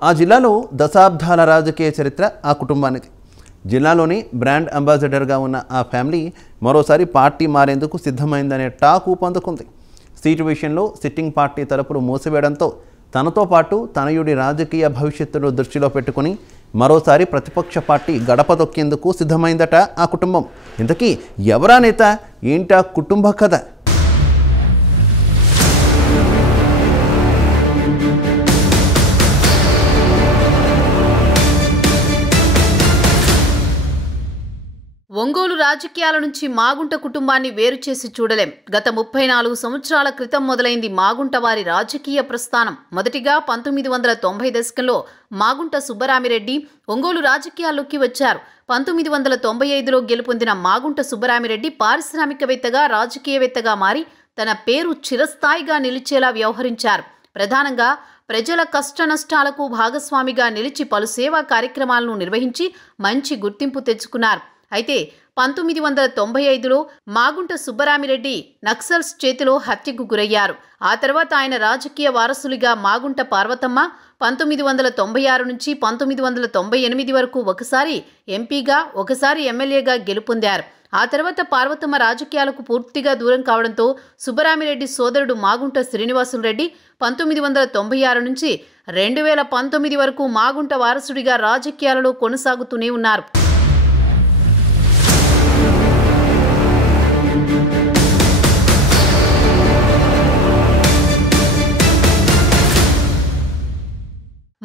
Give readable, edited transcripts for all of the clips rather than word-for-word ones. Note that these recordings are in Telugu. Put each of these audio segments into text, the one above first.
ఆ జిల్లాలో దశాబ్దాల రాజకీయ చరిత్ర ఆ కుటుంబానికి. జిల్లాలోని బ్రాండ్ అంబాసిడర్గా ఉన్న ఆ ఫ్యామిలీ మరోసారి పార్టీ మారేందుకు సిద్ధమైందనే టాక్ ఊపందుకుంది. సీటు విషయంలో సిట్టింగ్ పార్టీ తలుపులు మూసివేయడంతో తనతో పాటు తనయుడి రాజకీయ భవిష్యత్తును దృష్టిలో పెట్టుకుని మరోసారి ప్రతిపక్ష పార్టీ గడప దొక్కేందుకు సిద్ధమైందట ఆ కుటుంబం. ఇంతకీ ఎవరా నేత, ఏంటా కుటుంబ కథ? ఒంగోలు రాజకీయాల నుంచి మాగుంట కుటుంబాన్ని వేరు చేసి చూడలేం. గత 34 సంవత్సరాల క్రితం మొదలైంది మాగుంట వారి రాజకీయ ప్రస్థానం. మొదటిగా 1990 దశకంలో మాగుంట సుబ్బరామిరెడ్డి ఒంగోలు రాజకీయాల్లోకి వచ్చారు. 1995లో గెలుపొందిన మాగుంట సుబ్బరామిరెడ్డి పారిశ్రామికవేత్తగా, రాజకీయవేత్తగా మారి తన పేరు చిరస్థాయిగా నిలిచేలా వ్యవహరించారు. ప్రధానంగా ప్రజల కష్టనష్టాలకు భాగస్వామిగా నిలిచి పలు సేవా కార్యక్రమాలను నిర్వహించి మంచి గుర్తింపు తెచ్చుకున్నారు. అయితే 1995లో మాగుంట సుబ్బరామిరెడ్డి నక్సల్స్ చేతిలో హత్యకు గురయ్యారు. ఆ తర్వాత ఆయన రాజకీయ వారసులుగా మాగుంట పార్వతమ్మ 1996 నుంచి 1998 వరకు ఒకసారి ఎంపీగా, ఒకసారి ఎమ్మెల్యేగా గెలుపొందారు. ఆ తర్వాత పార్వతమ్మ రాజకీయాలకు పూర్తిగా దూరం కావడంతో సుబ్బరామిరెడ్డి సోదరుడు మాగుంట శ్రీనివాసులరెడ్డి 1996 నుంచి 2019 వరకు మాగుంట వారసుడిగా రాజకీయాలలో కొనసాగుతూనే ఉన్నారు.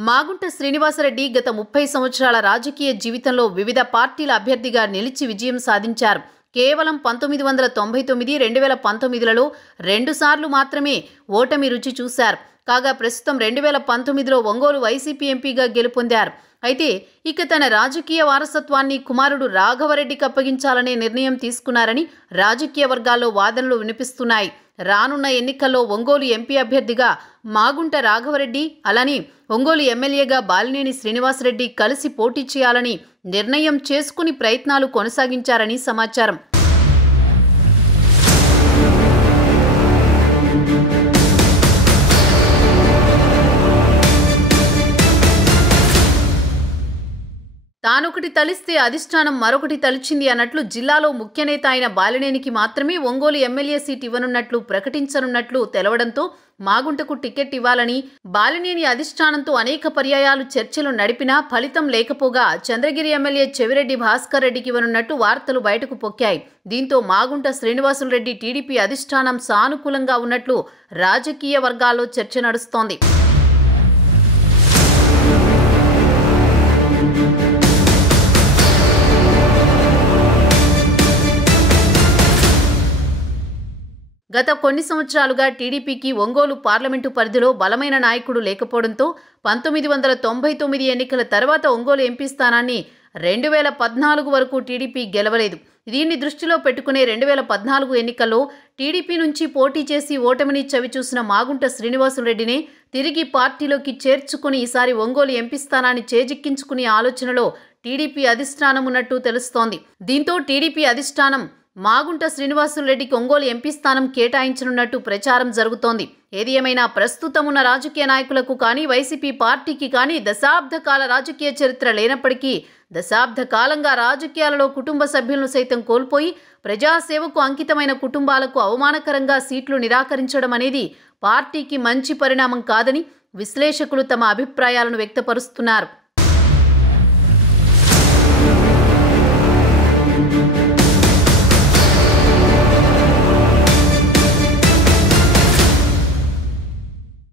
మాగుంట శ్రీనివాసరెడ్డి గత 30 సంవత్సరాల రాజకీయ జీవితంలో వివిధ పార్టీల అభ్యర్థిగా నిలిచి విజయం సాధించారు. కేవలం 1999, 2019లలో 2 సార్లు మాత్రమే ఓటమి రుచి చూశారు. కాగా ప్రస్తుతం 2019లో ఒంగోలు వైసీపీ ఎంపీగా గెలుపొందారు. అయితే ఇక తన రాజకీయ వారసత్వాన్ని కుమారుడు రాఘవరెడ్డికి అప్పగించాలనే నిర్ణయం తీసుకున్నారని రాజకీయ వర్గాల్లో వాదనలు వినిపిస్తున్నాయి. రానున్న ఎన్నికల్లో ఒంగోలు ఎంపీ అభ్యర్థిగా మాగుంట రాఘవరెడ్డి, అలానే ఒంగోలు ఎమ్మెల్యేగా బాలినేని శ్రీనివాసరెడ్డి కలిసి పోటీ చేయాలని నిర్ణయం చేసుకుని ప్రయత్నాలు కొనసాగించారని సమాచారం. తానొకటి తలిస్తే అధిష్టానం మరొకటి తలిచింది అన్నట్లు జిల్లాలో ముఖ్య నేత అయిన బాలినేనికి మాత్రమే ఒంగోలు ఎమ్మెల్యే సీట్ ఇవ్వనున్నట్లు ప్రకటించనున్నట్లు తెలవడంతో మాగుంటకు టికెట్ ఇవ్వాలని బాలినేని అధిష్టానంతో అనేక పర్యాయాలు చర్చలు నడిపినా ఫలితం లేకపోగా చంద్రగిరి ఎమ్మెల్యే చెవిరెడ్డి భాస్కర్ రెడ్డికి ఇవ్వనున్నట్టు వార్తలు బయటకు పొక్కాయి. దీంతో మాగుంట శ్రీనివాసులరెడ్డి టీడీపీ అధిష్టానం సానుకూలంగా ఉన్నట్లు రాజకీయ వర్గాల్లో చర్చ నడుస్తోంది. గత కొన్ని సంవత్సరాలుగా టీడీపీకి ఒంగోలు పార్లమెంటు పరిధిలో బలమైన నాయకుడు లేకపోవడంతో 1999 ఎన్నికల తర్వాత ఒంగోలు ఎంపీ స్థానాన్ని 2014 వరకు టీడీపీ గెలవలేదు. దీన్ని దృష్టిలో పెట్టుకునే 2014 ఎన్నికల్లో టీడీపీ నుంచి పోటీ చేసి ఓటమిని చవిచూసిన మాగుంట శ్రీనివాసులరెడ్డినే తిరిగి పార్టీలోకి చేర్చుకుని ఈసారి ఒంగోలు ఎంపీ స్థానాన్ని చేజిక్కించుకునే ఆలోచనలో టీడీపీ అధిష్టానం ఉన్నట్టు తెలుస్తోంది. దీంతో టీడీపీ అధిష్టానం మాగుంట శ్రీనివాసులరెడ్డికి ఒంగోలు ఎంపీ స్థానం కేటాయించనున్నట్టు ప్రచారం జరుగుతోంది. ఏది ఏమైనా ప్రస్తుతం ఉన్న రాజకీయ నాయకులకు కానీ, వైసీపీ పార్టీకి కానీ దశాబ్ద కాల రాజకీయ చరిత్ర లేనప్పటికీ దశాబ్ద కాలంగా రాజకీయాలలో కుటుంబ సభ్యులను సైతం కోల్పోయి ప్రజాసేవకు అంకితమైన కుటుంబాలకు అవమానకరంగా సీట్లు నిరాకరించడం అనేది పార్టీకి మంచి పరిణామం కాదని విశ్లేషకులు తమ అభిప్రాయాలను వ్యక్తపరుస్తున్నారు.